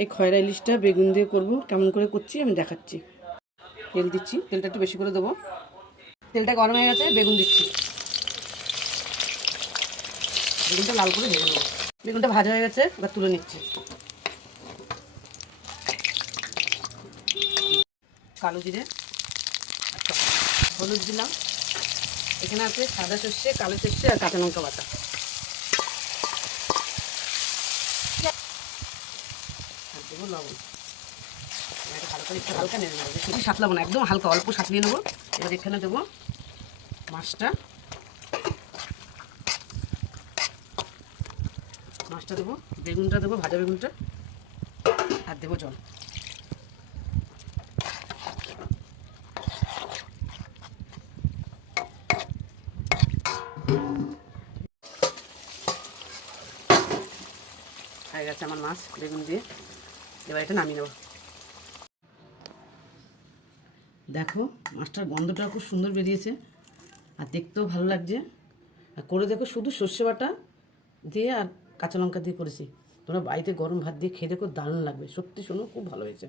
এই খয়রা ইলিশটা বেগুন দিয়ে করব, কেমন করে করছি আমি দেখাচ্ছি। তেল দিচ্ছি, তেলটা একটু বেশি করে দেবো। তেলটা গরম হয়ে গেছে, বেগুন দিচ্ছি। বেগুনটা লাল করে ভেজে নেবো। বেগুনটা ভাজা হয়ে গেছে, এবার তুলে নিচ্ছি। কালো জিরে, হলুদ দিলাম। এখানে আছে সাদা সর্ষে, কালো সর্ষে আর কাঁচা লঙ্কা বাটা। আর দেবো লবণ। ভালো করে একটু হালকা নেড়ে নেবো, বেশি সাঁতলাবো না, একদম হালকা অল্প সাঁতলিয়ে নেবো। এবার এখানে দেবো মাছটা দেবো, বেগুনটা দেবো, ভাজা বেগুনটা, আর দেবো জল। হয়ে গেছে আমার মাছ বেগুন দিয়ে, এবার এটা নামিয়ে নেবো। দেখো মাছটার গন্ধটা খুব সুন্দর বেরিয়েছে, আর দেখতেও ভালো লাগছে। আর করে দেখো, শুধু সর্ষে বাটা দিয়ে আর কাঁচা লঙ্কা দিয়ে করেছি। তোমরা বাড়িতে গরম ভাত দিয়ে খেয়ে দেখো, দারুণ লাগবে সত্যি, শোনো খুব ভালো হয়েছে।